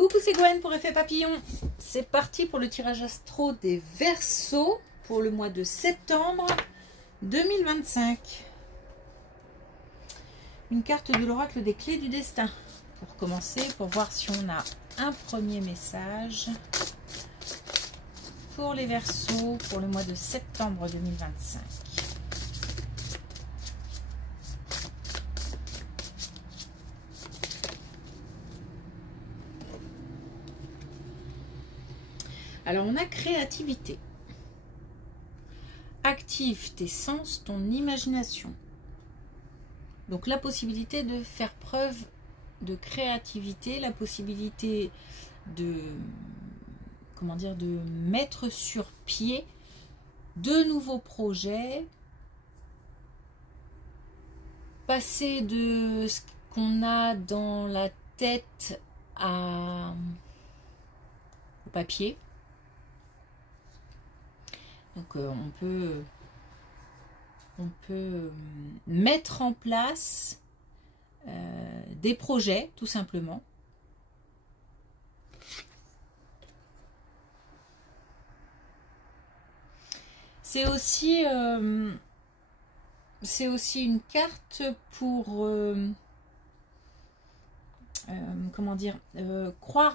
Coucou, c'est Gwen pour Effet Papillon. C'est parti pour le tirage astro des Verseaux pour le mois de septembre 2025. Une carte de l'oracle des clés du destin. Pour commencer, pour voir si on a un premier message pour les Verseaux pour le mois de septembre 2025. Alors, on a créativité. Active tes sens, ton imagination. Donc, la possibilité de faire preuve de créativité, la possibilité de, comment dire, de mettre sur pied de nouveaux projets, passer de ce qu'on a dans la tête au papier. Donc on peut mettre en place des projets, tout simplement. C'est aussi une carte pour comment dire, croire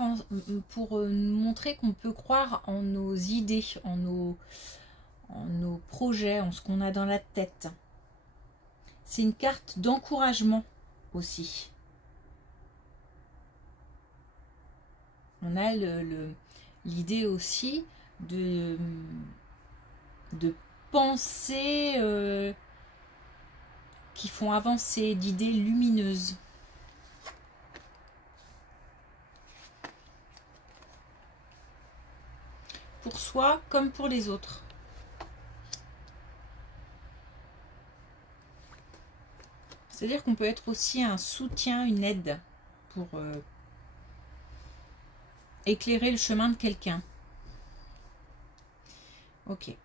pour montrer qu'on peut croire en nos idées, en nos projets, en ce qu'on a dans la tête. C'est une carte d'encouragement aussi. On a l'idée aussi de pensées qui font avancer, d'idées lumineuses. Pour soi comme pour les autres. C'est-à-dire qu'on peut être aussi un soutien, une aide pour éclairer le chemin de quelqu'un. Ok. Et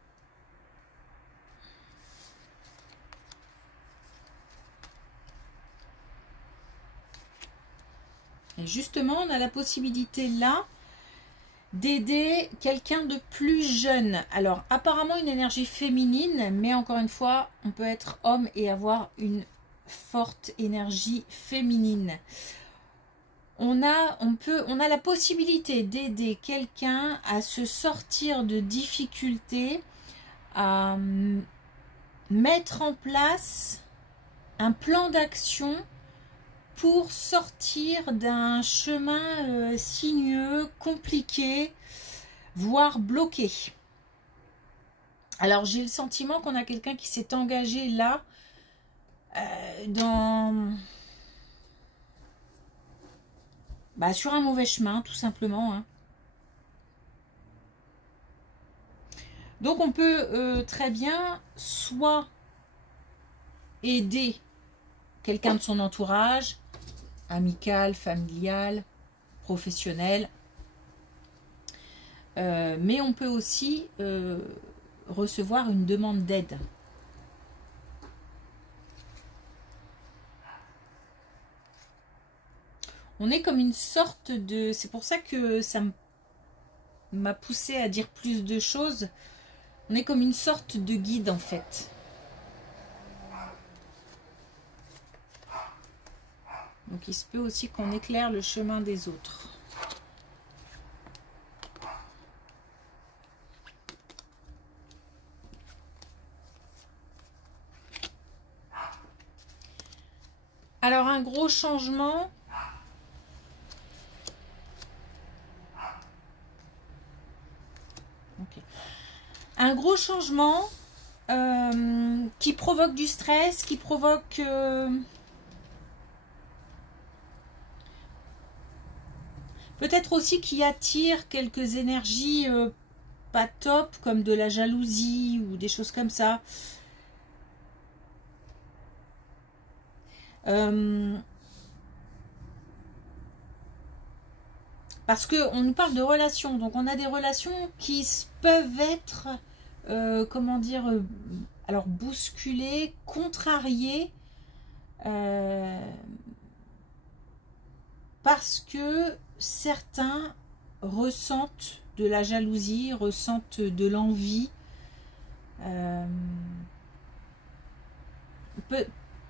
justement, on a la possibilité là d'aider quelqu'un de plus jeune. Alors, apparemment une énergie féminine, mais encore une fois, on peut être homme et avoir une forte énergie féminine. On a la possibilité d'aider quelqu'un à se sortir de difficultés, à mettre en place un plan d'action pour sortir d'un chemin sinueux, compliqué, voire bloqué. Alors j'ai le sentiment qu'on a quelqu'un qui s'est engagé là sur un mauvais chemin, tout simplement. Hein. Donc on peut très bien soit aider quelqu'un de son entourage, amical, familial, professionnel, mais on peut aussi recevoir une demande d'aide. On est comme une sorte de... C'est pour ça que ça m'a poussé à dire plus de choses. On est comme une sorte de guide en fait. Donc il se peut aussi qu'on éclaire le chemin des autres. Alors un gros changement... Un gros changement qui provoque du stress, qui provoque peut-être aussi qui attire quelques énergies pas top, comme de la jalousie ou des choses comme ça. Parce qu'on nous parle de relations, donc on a des relations qui peuvent être, comment dire, alors bousculées, contrariées, parce que certains ressentent de la jalousie, ressentent de l'envie.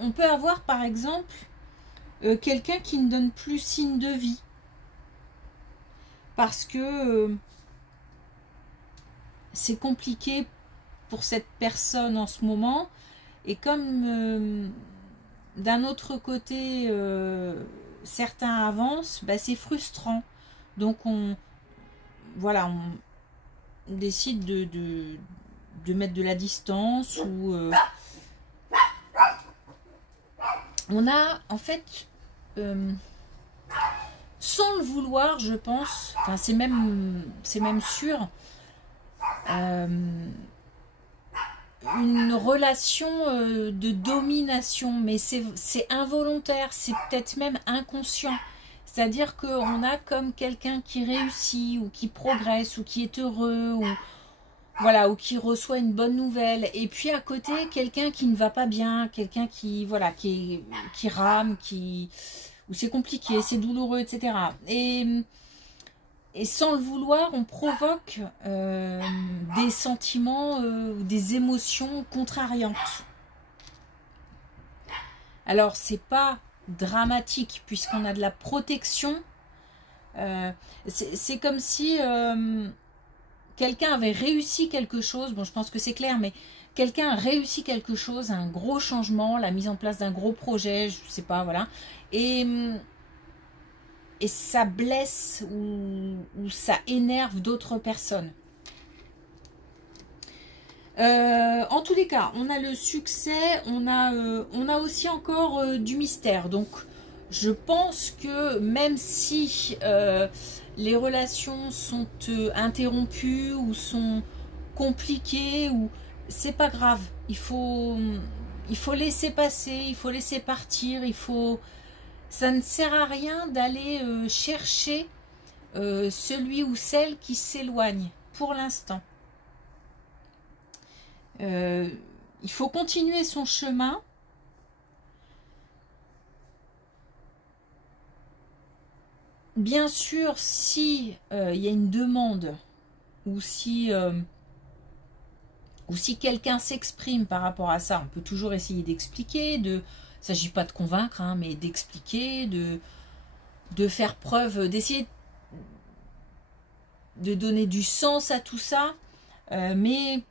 On peut avoir par exemple quelqu'un qui ne donne plus signe de vie parce que c'est compliqué pour cette personne en ce moment, et comme d'un autre côté certains avancent, bah, c'est frustrant, donc voilà, on décide de mettre de la distance, ou on a en fait sans le vouloir, je pense, enfin c'est même sûr, une relation de domination, mais c'est involontaire, c'est peut-être même inconscient. C'est-à-dire qu'on a comme quelqu'un qui réussit, ou qui progresse, ou qui est heureux, ou voilà, ou qui reçoit une bonne nouvelle, et puis à côté quelqu'un qui ne va pas bien, quelqu'un qui voilà, qui rame, où c'est compliqué, c'est douloureux, etc. Et sans le vouloir, on provoque des sentiments ou des émotions contrariantes. Alors, c'est pas dramatique puisqu'on a de la protection. C'est comme si quelqu'un avait réussi quelque chose. Bon, je pense que c'est clair, mais quelqu'un a réussi quelque chose, un gros changement, la mise en place d'un gros projet, je sais pas, voilà. Et ça blesse ou ça énerve d'autres personnes. En tous les cas, on a le succès, on a aussi encore du mystère. Donc, je pense que même si les relations sont interrompues ou sont compliquées, c'est pas grave. Il faut laisser passer, il faut laisser partir, ça ne sert à rien d'aller chercher celui ou celle qui s'éloigne pour l'instant. Il faut continuer son chemin. Bien sûr, si il y a une demande, ou si quelqu'un s'exprime par rapport à ça, on peut toujours essayer d'expliquer, il ne s'agit pas de convaincre, hein, mais d'expliquer, de faire preuve, d'essayer de donner du sens à tout ça. Mais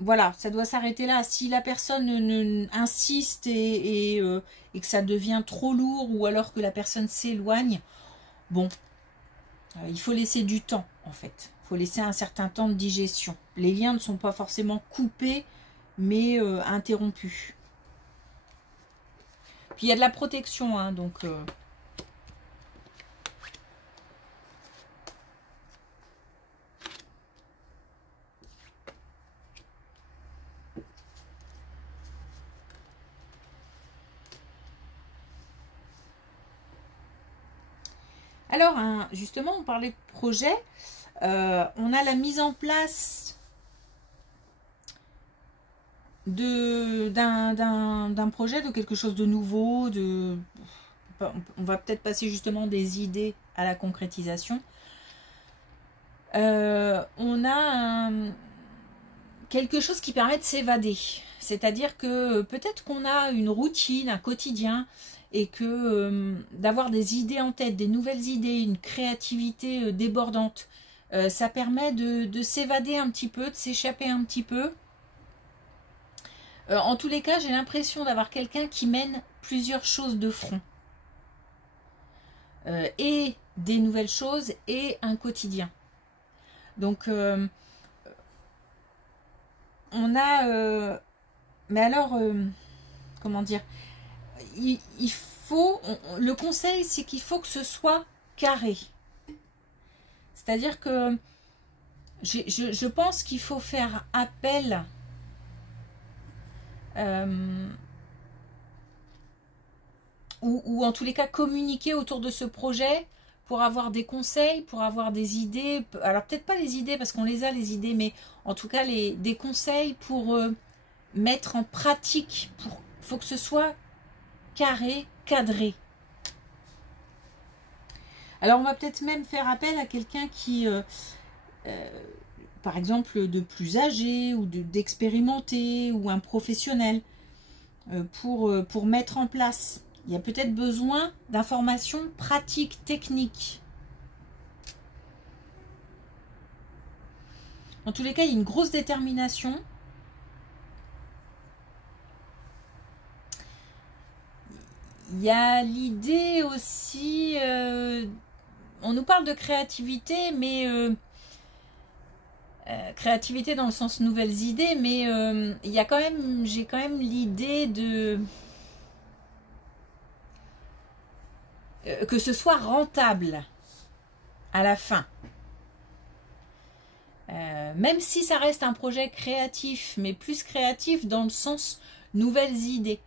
voilà, ça doit s'arrêter là. Si la personne insiste et que ça devient trop lourd, ou alors que la personne s'éloigne, bon, il faut laisser du temps en fait. Il faut laisser un certain temps de digestion. Les liens ne sont pas forcément coupés, mais interrompus. Puis il y a de la protection, hein, donc... Alors, justement, on parlait de projet. On a la mise en place d'un projet, de quelque chose de nouveau. On va peut-être passer justement des idées à la concrétisation. On a quelque chose qui permet de s'évader. C'est-à-dire que peut-être qu'on a une routine, un quotidien, et que d'avoir des idées en tête, des nouvelles idées, une créativité débordante, ça permet de s'évader un petit peu, de s'échapper un petit peu. En tous les cas, j'ai l'impression d'avoir quelqu'un qui mène plusieurs choses de front. Et des nouvelles choses et un quotidien. Donc, on a... mais alors, comment dire, il faut... le conseil, c'est qu'il faut que ce soit carré. C'est-à-dire que je pense qu'il faut faire appel... ou en tous les cas communiquer autour de ce projet pour avoir des conseils, pour avoir des idées. Alors peut-être pas les idées parce qu'on les a les idées, mais en tout cas des conseils pour mettre en pratique. Faut que ce soit carré, cadré. Alors, on va peut-être même faire appel à quelqu'un qui, par exemple, de plus âgé ou d'expérimenté ou un professionnel pour mettre en place. Il y a peut-être besoin d'informations pratiques, techniques. En tous les cas, il y a une grosse détermination. Il y a l'idée aussi, on nous parle de créativité, mais créativité dans le sens nouvelles idées, mais il y a quand même, j'ai quand même l'idée de que ce soit rentable à la fin. Même si ça reste un projet créatif, mais plus créatif dans le sens nouvelles idées.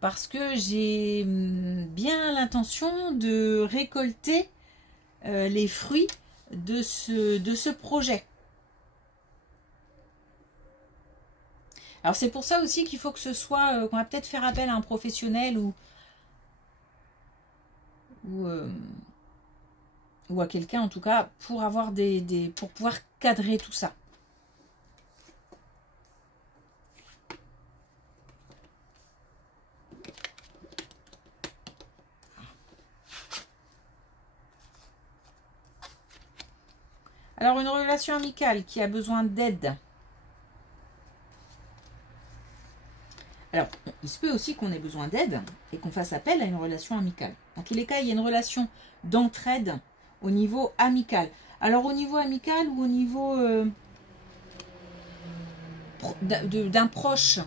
Parce que j'ai bien l'intention de récolter les fruits de ce projet. Alors c'est pour ça aussi qu'il faut que ce soit, qu'on va peut-être faire appel à un professionnel ou à quelqu'un en tout cas pour avoir pour pouvoir cadrer tout ça. Alors une relation amicale qui a besoin d'aide. Alors, il se peut aussi qu'on ait besoin d'aide et qu'on fasse appel à une relation amicale. Dans tous les cas, il y a une relation d'entraide au niveau amical. Alors, au niveau amical ou au niveau d'un proche,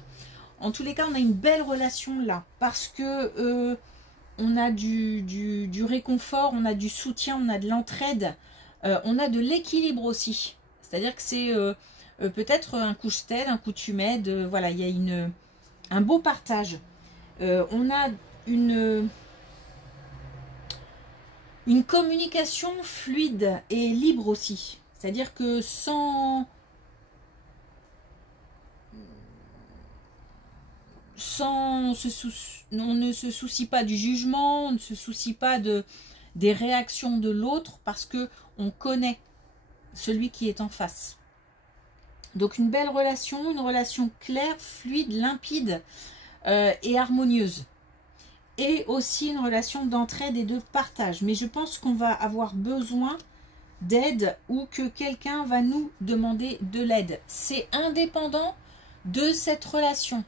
en tous les cas, on a une belle relation là. Parce que on a du réconfort, on a du soutien, on a de l'entraide, on a de l'équilibre aussi. C'est-à-dire que c'est peut-être un coup je t'aide, un coup tu m'aides. Voilà, il y a un beau partage. On a une communication fluide et libre aussi. C'est-à-dire que on ne se soucie pas du jugement, on ne se soucie pas des réactions de l'autre parce que on connaît celui qui est en face. Donc une belle relation, une relation claire, fluide, limpide et harmonieuse. Et aussi une relation d'entraide et de partage. Mais je pense qu'on va avoir besoin d'aide ou que quelqu'un va nous demander de l'aide. C'est indépendant de cette relation,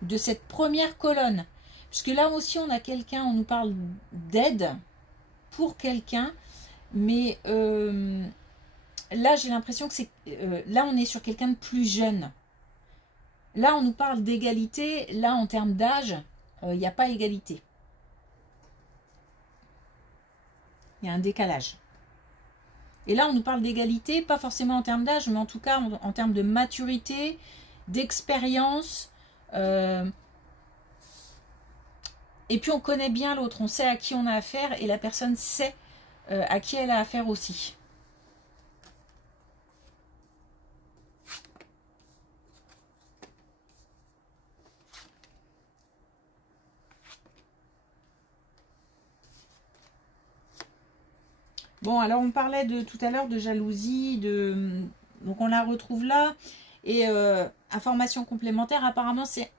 de cette première colonne. Parce que là aussi, on a quelqu'un, on nous parle d'aide pour quelqu'un, mais là, j'ai l'impression que c'est... là, on est sur quelqu'un de plus jeune. Là, on nous parle d'égalité. Là, en termes d'âge, il n'y a pas égalité. Il y a un décalage. Et là, on nous parle d'égalité, pas forcément en termes d'âge, mais en tout cas en termes de maturité, d'expérience. Et puis, on connaît bien l'autre. On sait à qui on a affaire et la personne sait à qui elle a affaire aussi. Bon, alors on parlait tout à l'heure de jalousie, donc on la retrouve là. Et information complémentaire, apparemment c'est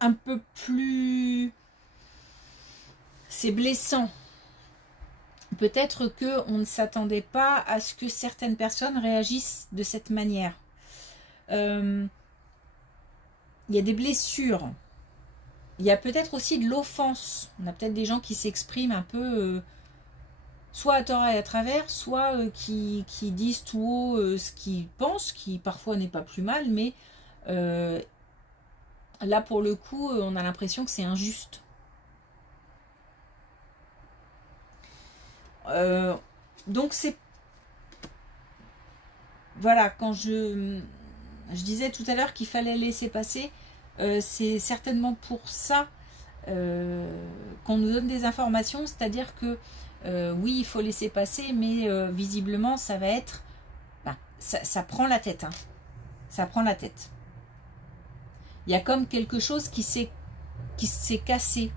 un peu plus... C'est blessant. Peut-être qu'on ne s'attendait pas à ce que certaines personnes réagissent de cette manière. Il y a des blessures. Il y a peut-être aussi de l'offense. On a peut-être des gens qui s'expriment un peu... soit à tort et à travers, soit qui disent tout haut ce qu'ils pensent, qui parfois n'est pas plus mal, mais là pour le coup, on a l'impression que c'est injuste. Donc c'est... Voilà, quand je disais tout à l'heure qu'il fallait laisser passer, c'est certainement pour ça qu'on nous donne des informations, c'est-à-dire que oui, il faut laisser passer, mais visiblement, ça va être... Ben, ça prend la tête. Hein. Ça prend la tête. Il y a comme quelque chose qui s'est cassé.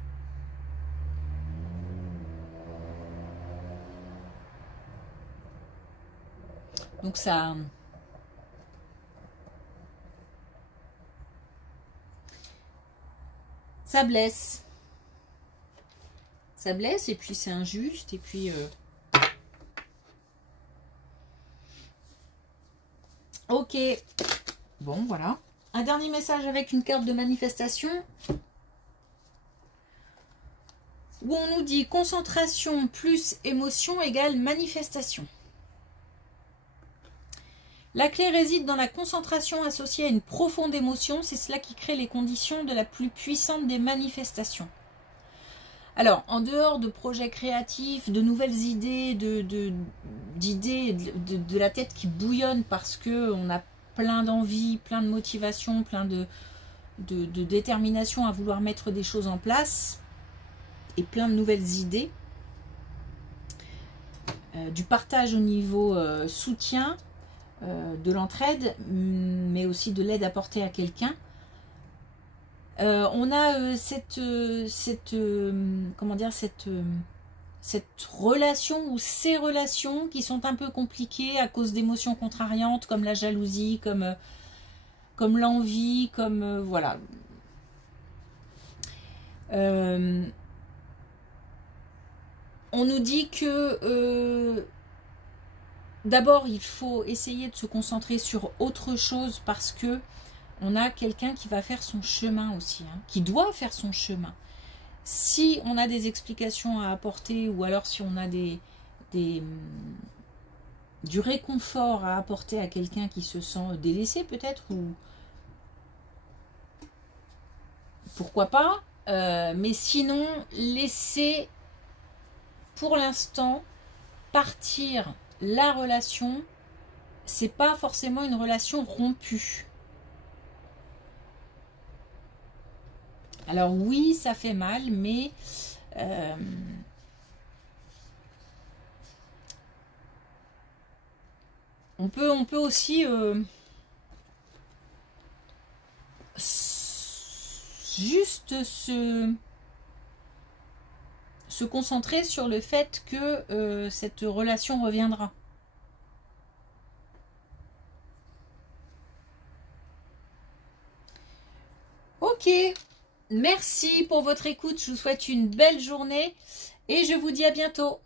Donc ça blesse. Ça blesse et puis c'est injuste et puis... Ok. Bon, voilà. Un dernier message avec une carte de manifestation. Où on nous dit concentration plus émotion égale manifestation. La clé réside dans la concentration associée à une profonde émotion. C'est cela qui crée les conditions de la plus puissante des manifestations. Alors, en dehors de projets créatifs, de nouvelles idées, d'idées de la tête qui bouillonne parce qu'on a plein d'envie, plein de motivation, plein de détermination à vouloir mettre des choses en place et plein de nouvelles idées, du partage au niveau soutien, de l'entraide, mais aussi de l'aide apportée à quelqu'un. On a cette relation ou ces relations qui sont un peu compliquées à cause d'émotions contrariantes comme la jalousie, comme l'envie, comme voilà. On nous dit que d'abord il faut essayer de se concentrer sur autre chose parce que on a quelqu'un qui va faire son chemin aussi, hein, qui doit faire son chemin. Si on a des explications à apporter ou alors si on a du réconfort à apporter à quelqu'un qui se sent délaissé peut-être, ou pourquoi pas, mais sinon laissez pour l'instant partir la relation. C'est pas forcément une relation rompue. Alors oui, ça fait mal, mais on peut aussi juste se concentrer sur le fait que cette relation reviendra. Ok. Merci pour votre écoute, je vous souhaite une belle journée et je vous dis à bientôt.